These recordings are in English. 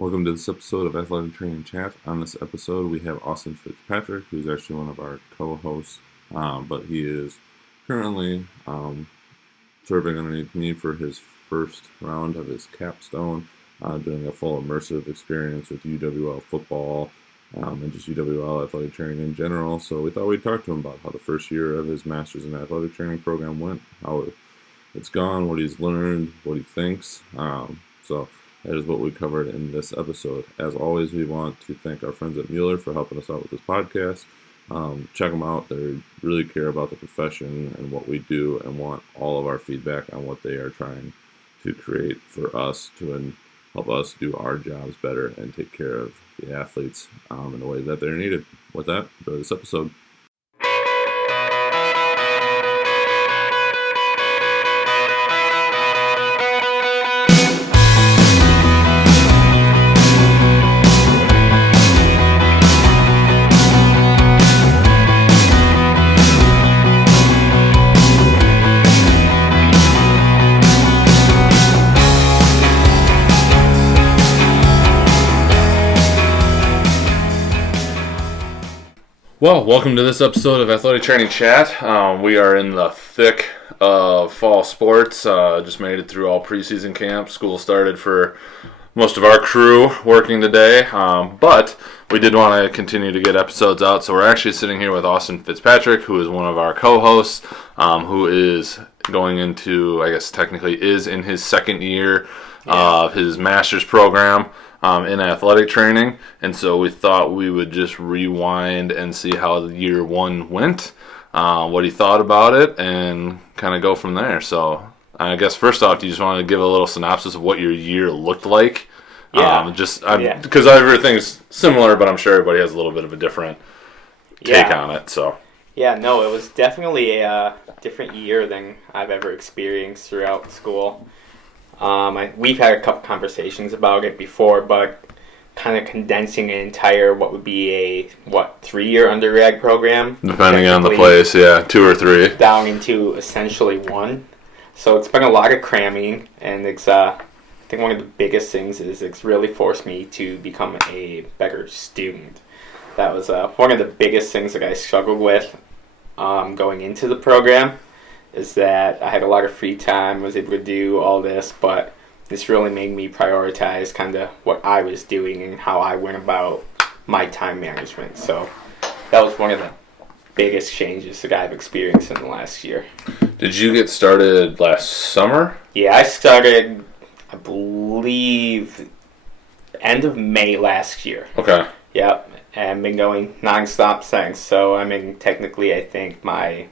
Welcome to this episode of Athletic Training Chat. On this episode, we have Austin Fitzpatrick, who's actually one of our co-hosts, but he is currently serving underneath me for his first round of his capstone, doing a full immersive experience with UWL football and just UWL athletic training in general. So we thought we'd talk to him about how the first year of his Master's in Athletic Training program went, how it's gone, what he's learned, what he thinks. So that is what we covered in this episode. As always, we want to thank our friends at Mueller for helping us out with this podcast. Check them out. They really care about the profession and what we do and want all of our feedback on what they are trying to create for us to help us do our jobs better and take care of the athletes in the way that they're needed. With that, enjoy this episode. Well, welcome to this episode of Athletic Training Chat. We are in the thick of fall sports. Just made it through all preseason camp. School started for most of our crew working today, but we did want to continue to get episodes out. So we're actually sitting here with Austin Fitzpatrick, who is one of our co-hosts, who is going into, I guess technically is in his second year of his master's program in athletic training, and so we thought we would just rewind and see how the year one went, what he thought about it, and kind of go from there. So I guess first off, do you just want to give a little synopsis of what your year looked like? Because everything's similar, but I'm sure everybody has a little bit of a different take on it. So it was definitely a different year than I've ever experienced throughout school. We've had a couple conversations about it before, but kind of condensing an entire, what would be a 3-year undergrad program. Depending on the place, 2 or 3. Down into essentially 1. So it's been a lot of cramming, and it's, I think one of the biggest things is it's really forced me to become a better student. That was one of the biggest things that I struggled with going into the program. Is that I had a lot of free time, was able to do all this, but this really made me prioritize kind of what I was doing and how I went about my time management. So that was one of the biggest changes that I've experienced in the last year. Did you get started last summer? Yeah, I started, I believe, end of May last year. Okay. Yep, and been going nonstop since. So I'm in technically, I think, my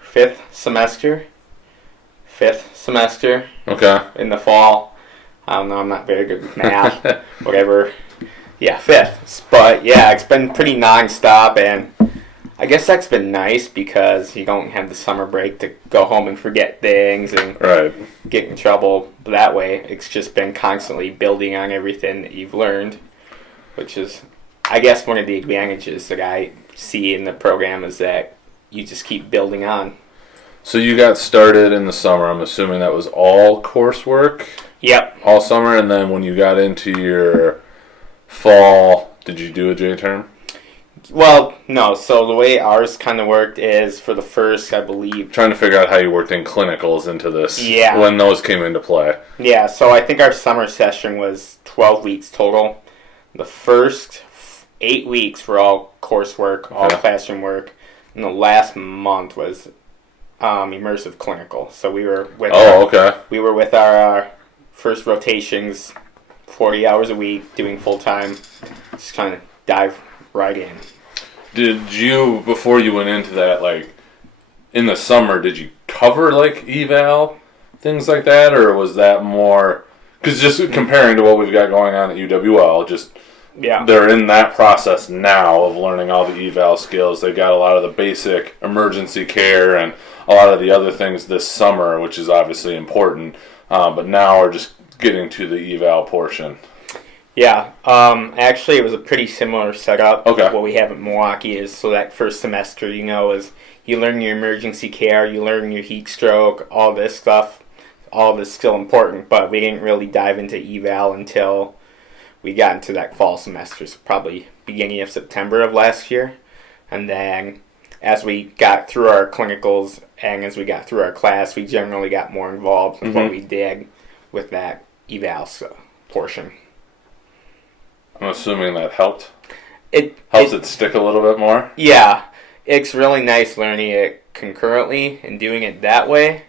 fifth semester. Okay. In the fall. I don't know, I'm not very good with math. Whatever. Yeah, fifth. But yeah, it's been pretty nonstop, and I guess that's been nice because you don't have the summer break to go home and forget things and get in trouble that way. It's just been constantly building on everything that you've learned, which is, I guess, one of the advantages that I see in the program is that you just keep building on. So you got started in the summer. I'm assuming that was all coursework? Yep. All summer, and then when you got into your fall, did you do a J-term? Well, no. So the way ours kind of worked is for the first, I believe... Trying to figure out how you worked in clinicals into this. Yeah. When those came into play. Yeah, so I think our summer session was 12 weeks total. The first 8 weeks were all coursework, all classroom work. And the last month was immersive clinical. So we were with we were with our first rotations, 40 hours a week, doing full time, just kind of dive right in. Did you, before you went into that, like in the summer, did you cover like eval, things like that, or was that more? Because just comparing to what we've got going on at UWL, they're in that process now of learning all the eval skills. They've got a lot of the basic emergency care and a lot of the other things this summer, which is obviously important, but now we're just getting to the eval portion. Yeah, actually it was a pretty similar setup. What we have at Milwaukee is, so that first semester, is you learn your emergency care, you learn your heat stroke, all this stuff. all of it's still important, but we didn't really dive into eval until we got into that fall semester, so probably beginning of September of last year. And then as we got through our clinicals and as we got through our class, we generally got more involved with what we did with that eval portion. I'm assuming that helped. It stick a little bit more? Yeah. It's really nice learning it concurrently and doing it that way.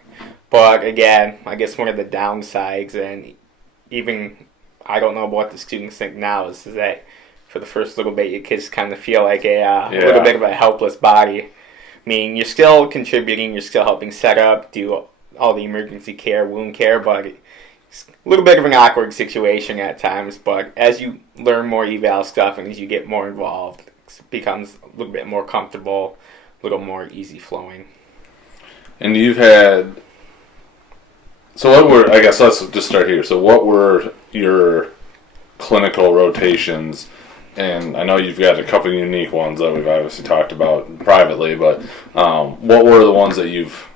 But again, I guess one of the downsides, and even I don't know what the students think now, is that for the first little bit, your kids kind of feel like a little bit of a helpless body. I mean, you're still contributing, you're still helping set up, do all the emergency care, wound care, but it's a little bit of an awkward situation at times. But as you learn more eval stuff and as you get more involved, it becomes a little bit more comfortable, a little more easy flowing. And you've had... I guess let's just start here. So what were your clinical rotations? And I know you've got a couple of unique ones that we've obviously talked about privately, but what were the ones that you've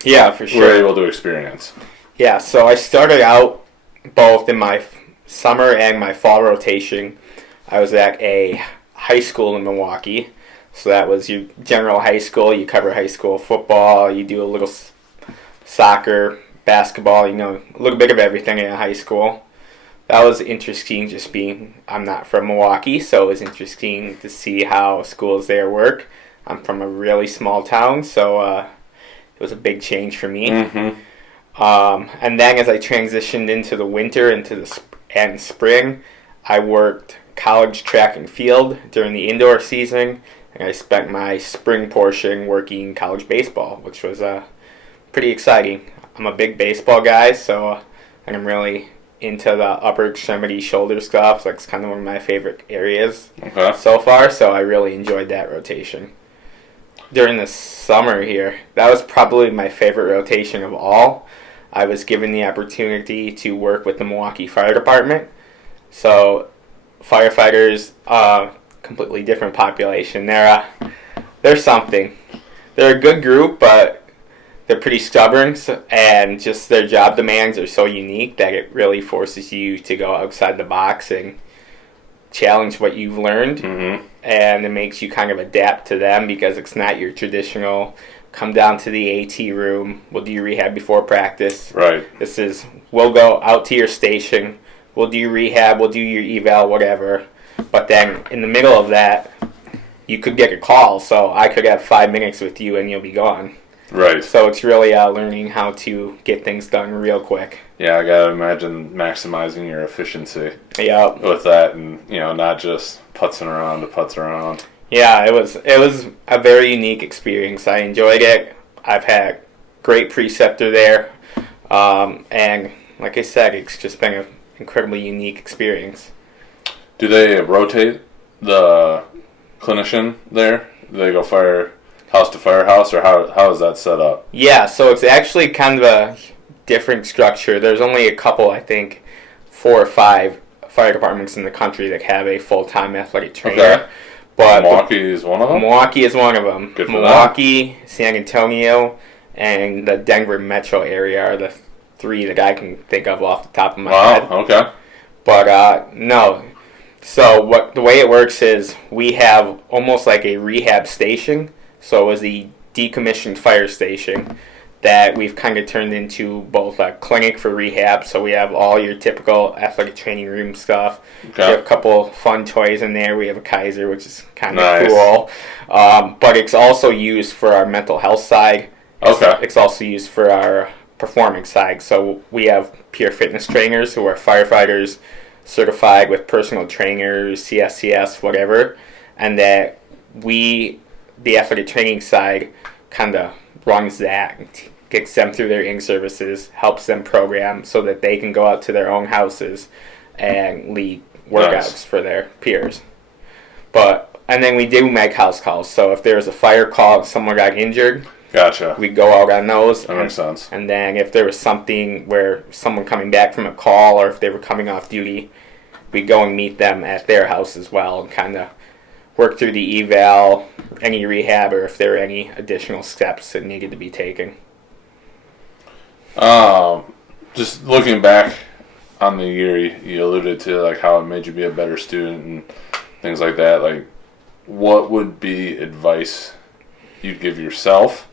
for sure were able to experience? Yeah, so I started out both in my summer and my fall rotation. I was at a high school in Milwaukee. So that was your general high school. You cover high school football. You do a little soccer, basketball, a little bit of everything in high school. That was interesting I'm not from Milwaukee, so it was interesting to see how schools there work. I'm from a really small town, so it was a big change for me. Mm-hmm. And then as I transitioned into the winter, and spring, I worked college track and field during the indoor season, and I spent my spring portion working college baseball, which was pretty exciting. I'm a big baseball guy, so I'm really into the upper extremity shoulder stuff. So it's kind of one of my favorite areas so far, so I really enjoyed that rotation. During the summer here, that was probably my favorite rotation of all. I was given the opportunity to work with the Milwaukee Fire Department. So firefighters, completely different population. They're something. They're a good group, but they're pretty stubborn, and just their job demands are so unique that it really forces you to go outside the box and challenge what you've learned. Mm-hmm. And it makes you kind of adapt to them because it's not your traditional come down to the AT room, we'll do your rehab before practice. Right. This is, we'll go out to your station, we'll do your rehab, we'll do your eval, whatever. But then in the middle of that, you could get a call, so I could have 5 minutes with you and you'll be gone. Right. So it's really learning how to get things done real quick. Yeah, I gotta imagine maximizing your efficiency. Yep. With that, and not just putzing around to putz around. Yeah, it was a very unique experience. I enjoyed it. I've had great preceptor there, and like I said, it's just been an incredibly unique experience. Do they rotate the clinician there? Do they go house to firehouse, or how is that set up? Yeah, so it's actually kind of a different structure. There's only a couple, I think, 4 or 5 fire departments in the country that have a full-time athletic trainer. Okay. But Milwaukee is one of them? Milwaukee is one of them. Good for Milwaukee, San Antonio, and the Denver metro area are the 3 that I can think of off the top of my head. Wow, okay. But no. So the way it works is we have almost like a rehab station. So it was the decommissioned fire station that we've kind of turned into both a clinic for rehab. So we have all your typical athletic training room stuff. Okay. We have a couple fun toys in there. We have a Kaiser, which is kind of cool. But it's also used for our mental health side. Okay. It's also used for our performance side. So we have peer fitness trainers who are firefighters certified with personal trainers, CSCS, whatever. And that the athletic training side, kind of runs that, gets them through their in-services, helps them program so that they can go out to their own houses and lead workouts for their peers. And then we do make house calls. So if there was a fire call and someone got injured, gotcha, we'd go out on those. That makes sense. And then if there was something where someone coming back from a call or if they were coming off duty, we'd go and meet them at their house as well and kind of work through the eval, any rehab, or if there were any additional steps that needed to be taken. Just looking back on the year, you alluded to like how it made you be a better student and things like that. Like, what would be advice you'd give yourself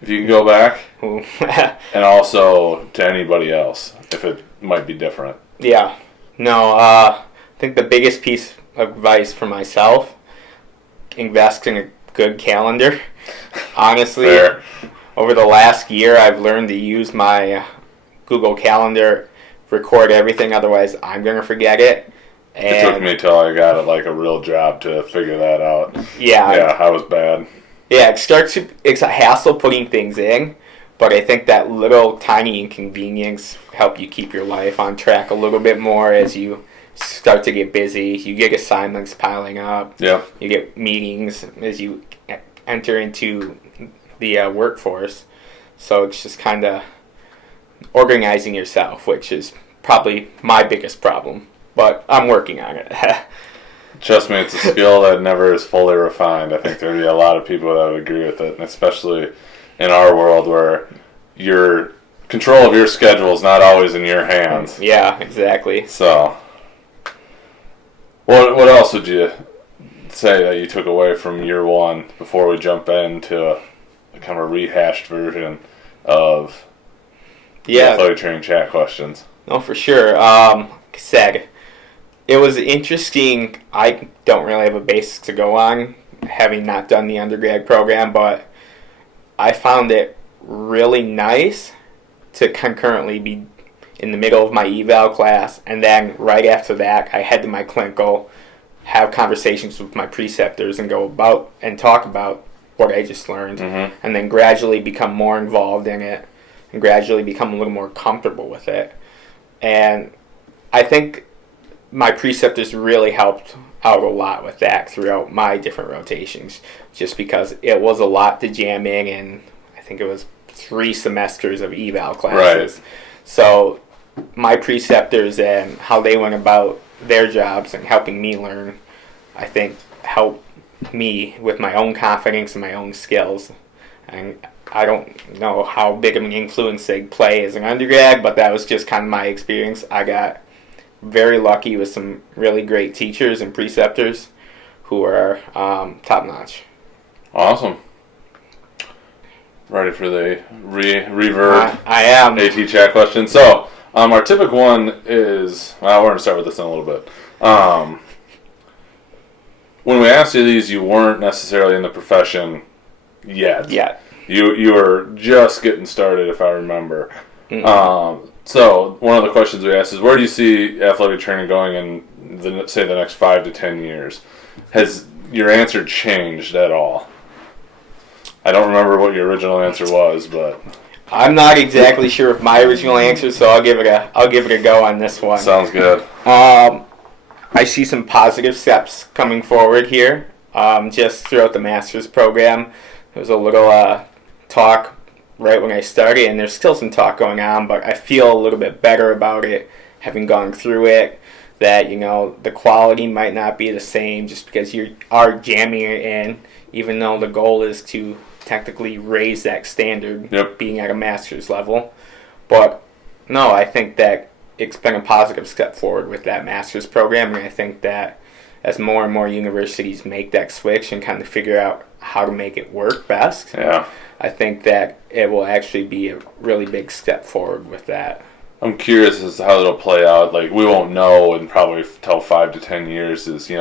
if you could go back, and also to anybody else if it might be different? Yeah. No, I think the biggest piece of advice for myself, invest in a good calendar. Honestly, Fair. Over the last year, I've learned to use my Google Calendar, record everything, otherwise I'm going to forget it. And it took me till I got like a real job to figure that out. Yeah, I was bad. Yeah, it's a hassle putting things in, but I think that little tiny inconvenience help you keep your life on track a little bit more as you start to get busy. You get assignments piling up. Yep. You get meetings as you enter into the workforce. So it's just kind of organizing yourself, which is probably my biggest problem. But I'm working on it. Trust me, it's a skill that never is fully refined. I think there'd be a lot of people that would agree with it, and especially in our world where your control of your schedule is not always in your hands. Yeah, exactly. So, what else would you say that you took away from year one before we jump into a kind of a rehashed version of the athletic training chat questions? No, for sure. Said, it was interesting. I don't really have a basis to go on, having not done the undergrad program, but I found it really nice to concurrently be in the middle of my eval class, and then right after that, I head to my clinical, have conversations with my preceptors, and go about and talk about what I just learned, and then gradually become more involved in it, and gradually become a little more comfortable with it. And I think my preceptors really helped out a lot with that throughout my different rotations, just because it was a lot to jam in, and I think it was 3 semesters of eval classes. Right. So my preceptors and how they went about their jobs and helping me learn, I think, helped me with my own confidence and my own skills. And I don't know how big of an influence they play as an undergrad, but that was just kind of my experience. I got very lucky with some really great teachers and preceptors who are top-notch. Awesome. Ready for the reverb? I am. AT chat question. So, our typical one is... Well, we're going to start with this in a little bit. When we asked you these, you weren't necessarily in the profession yet. You were just getting started, if I remember. So, one of the questions we asked is, where do you see athletic training going in, the next 5 to 10 years? Has your answer changed at all? I don't remember what your original answer was, but... I'm not exactly sure of my original answer, so I'll give it a go on this one. Sounds good. I see some positive steps coming forward here. Just throughout the master's program, there was a little talk right when I started, and there's still some talk going on, but I feel a little bit better about it, having gone through it, that, the quality might not be the same just because you are jamming it in, even though the goal is to technically raise that standard, being at a master's level. But, no, I think that it's been a positive step forward with that master's program, and I think that as more and more universities make that switch and kind of figure out how to make it work best, I think that it will actually be a really big step forward with that. I'm curious as to how it'll play out. Like, we won't know in probably till 5 to 10 years. Is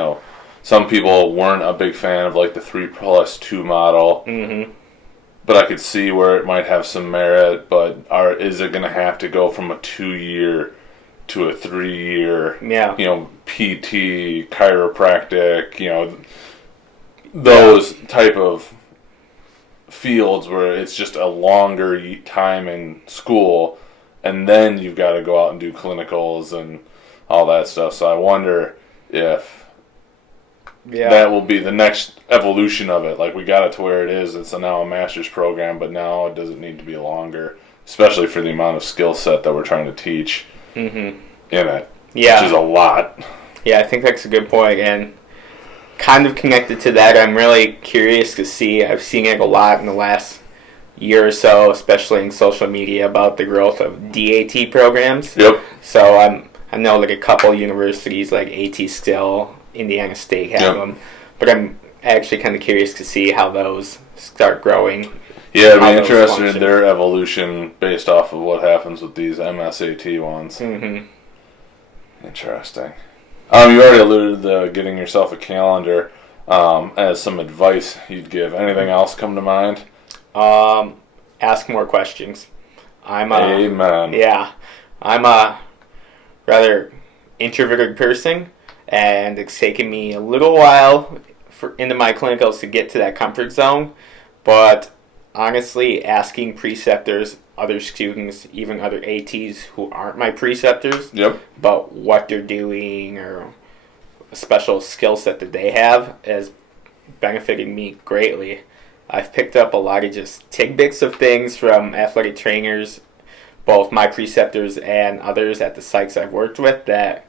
some people weren't a big fan of like the 3+2 model. But I could see where it might have some merit. But is it going to have to go from a 2-year to a 3-year? PT, chiropractic. Those type of fields where it's just a longer time in school, and then you've got to go out and do clinicals and all that stuff. So I wonder if that will be the next evolution of it. Like, we got it to where it is. It's now a master's program, but now it doesn't need to be longer, especially for the amount of skill set that we're trying to teach in it, which is a lot. Yeah, I think that's a good point. And kind of connected to that, I'm really curious to see, I've seen it a lot in the last year or so, especially in social media, about the growth of DAT programs. Yep. So I know like a couple universities like AT Still, Indiana State have them, but I'm actually kind of curious to see how those start growing. Yeah, I'd be interested in their evolution based off of what happens with these MSAT ones. Mm-hmm. Interesting. You already alluded to getting yourself a calendar as some advice you'd give. Anything else come to mind? Ask more questions. Amen. Yeah, I'm a rather introverted person, and it's taken me a little while into my clinicals to get to that comfort zone. But honestly, asking preceptors, other students, even other ATs who aren't my preceptors, about what they're doing or a special skill set that they have has benefited me greatly. I've picked up a lot of just tidbits of things from athletic trainers, both my preceptors and others at the psychs I've worked with, that,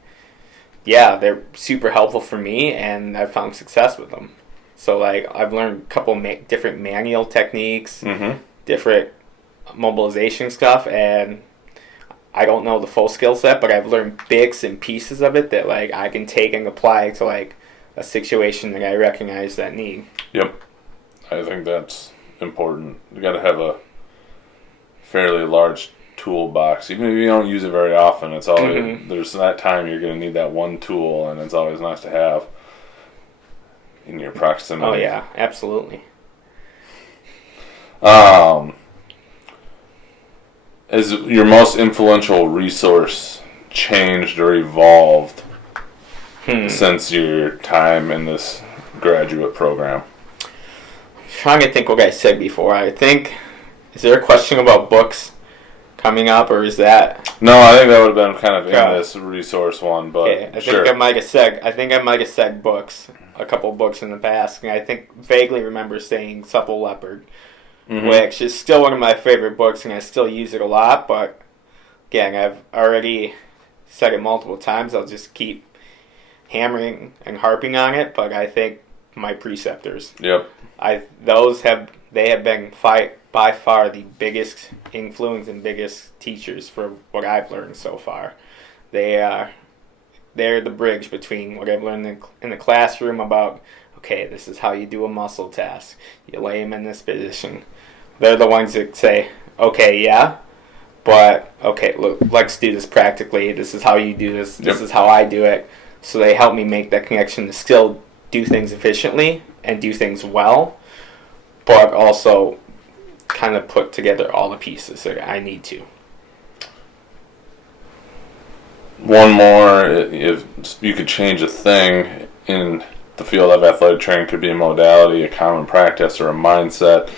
yeah, they're super helpful for me, and I've found success with them. So, like, I've learned a couple different manual techniques, different mobilization stuff, and I don't know the full skill set, but I've learned bits and pieces of it that, like, I can take and apply to, like, a situation that I recognize that need. Yep. I think that's important. You got to have a fairly large toolbox. Even if you don't use it very often, it's always there's that time you're going to need that one tool, and it's always nice to have in your proximity. Oh yeah, absolutely. Is your most influential resource changed or evolved since your time in this graduate program? Trying to think what I said before. I think, is there a question about books coming up, or is that? No, I think that would have been kind of in this resource one, but okay, I think I might have said books, a couple books in the past, and I think vaguely remember saying Supple Leopard, which is still one of my favorite books, and I still use it a lot. But again, I've already said it multiple times. I'll just keep hammering and harping on it. But I think my preceptors. Yep. They have been by far the biggest influence and biggest teachers for what I've learned so far. They're the bridge between what I've learned in the classroom about, okay, this is how you do a muscle test. You lay them in this position. They're the ones that say, okay, yeah, but okay, look, let's do this practically. This is how you do this. This is how I do it. So they help me make that connection to still do things efficiently and do things well, but also kind of put together all the pieces that I need to. One more, if you could change a thing in the field of athletic training, could be a modality, a common practice, or a mindset.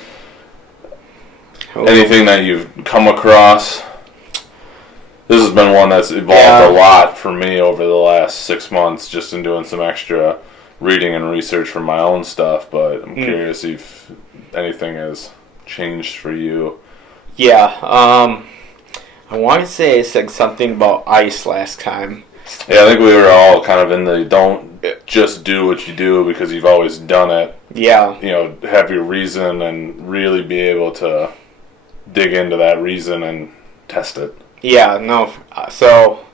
Anything that you've come across? This has been one that's evolved a lot for me over the last 6 months, just in doing some extra reading and research for my own stuff, but I'm curious if anything has changed for you. Yeah, I want to say I said something about ice last time. Yeah, I think we were all kind of in the don't just do what you do because you've always done it. Yeah. You know, have your reason and really be able to dig into that reason and test it. Yeah, no. So,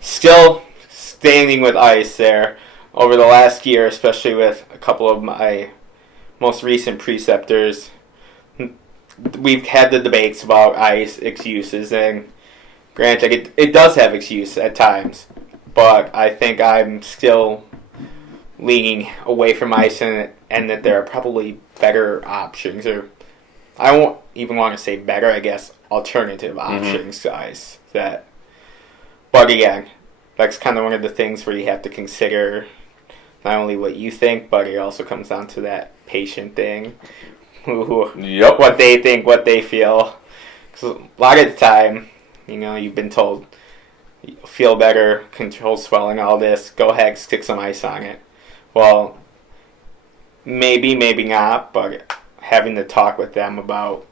still standing with ice there. Over the last year, especially with a couple of my most recent preceptors, we've had the debates about ice excuses, and granted, it does have excuse at times, but I think I'm still leaning away from ice, and that there are probably better options, or I won't even want to say better, I guess, alternative options to ice. But again, that's kind of one of the things where you have to consider not only what you think, but it also comes down to that patient thing. What they think, what they feel. Because a lot of the time, you've been told, feel better, control swelling, all this, go ahead, stick some ice on it. Well, maybe, maybe not, but having to talk with them about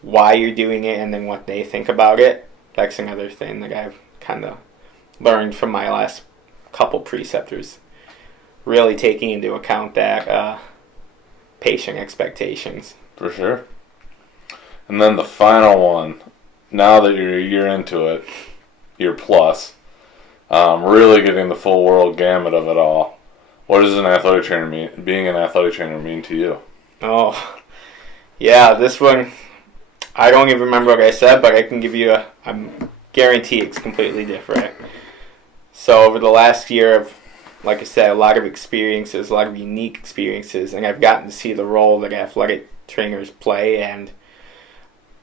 why you're doing it and then what they think about it, that's another thing that I've kind of learned from my last couple preceptors. Really taking into account that patient expectations. For sure. And then the final one, now that you're a year into it, year plus, really getting the full world gamut of it all. What does an athletic trainer mean? Being an athletic trainer mean to you? Oh, yeah, this one, I don't even remember what I said, but I can give you I guarantee it's completely different. So over the last year of, like I said, a lot of experiences, a lot of unique experiences, and I've gotten to see the role that athletic trainers play, and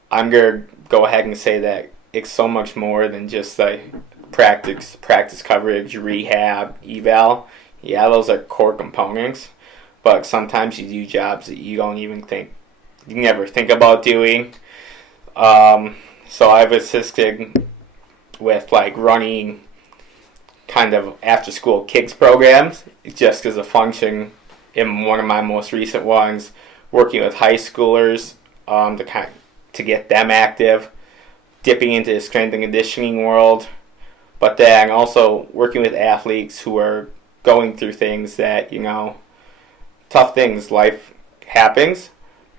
I'm going to go ahead and say that it's so much more than just like practice coverage, rehab, eval. Yeah, those are core components, but sometimes you do jobs that you never think about doing. So I've assisted with like running kind of after school kids programs just as a function in one of my most recent ones, working with high schoolers to get them active, dipping into the strength and conditioning world, but then also working with athletes who are going through things that, tough things, life happens,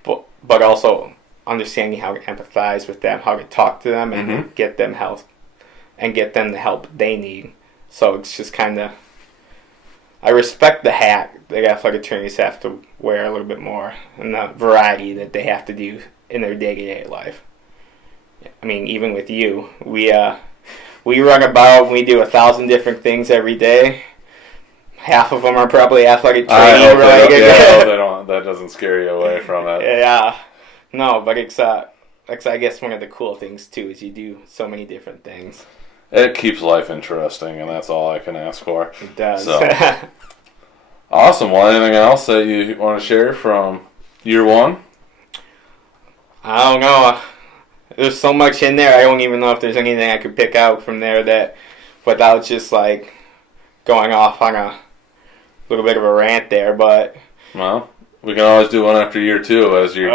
but also understanding how to empathize with them, how to talk to them, and get them help, and get them the help they need. So it's just kind of, I respect the hat that athletic trainers have to wear a little bit more, and the variety that they have to do in their day-to-day life. I mean, even with you, we run about, we do 1,000 different things every day. Half of them are probably athletic training. I hope that doesn't scare you away from it. Yeah. No, but it's I guess one of the cool things too is you do so many different things. It keeps life interesting, and that's all I can ask for. It does. So. Awesome. Well, anything else that you want to share from year one? I don't know. There's so much in there. I don't even know if there's anything I could pick out from there that, without just like going off on a little bit of a rant there. But well, we can always do one after year two as you're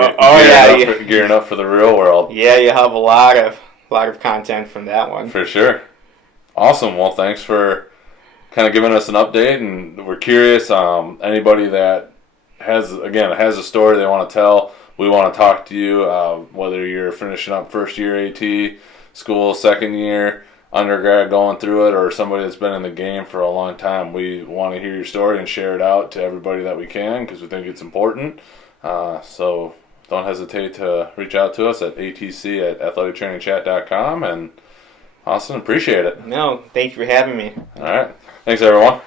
gearing up for the real world. Yeah, you have a lot of content from that one. For sure. Awesome. Well, thanks for kind of giving us an update, and we're curious. Anybody that has a story they want to tell, we want to talk to you. Whether you're finishing up first year AT school, second year undergrad, going through it, or somebody that's been in the game for a long time, we want to hear your story and share it out to everybody that we can because we think it's important. So don't hesitate to reach out to us at atc@athletictrainingchat.com. And Austin, appreciate it. No, thank you for having me. All right. Thanks, everyone.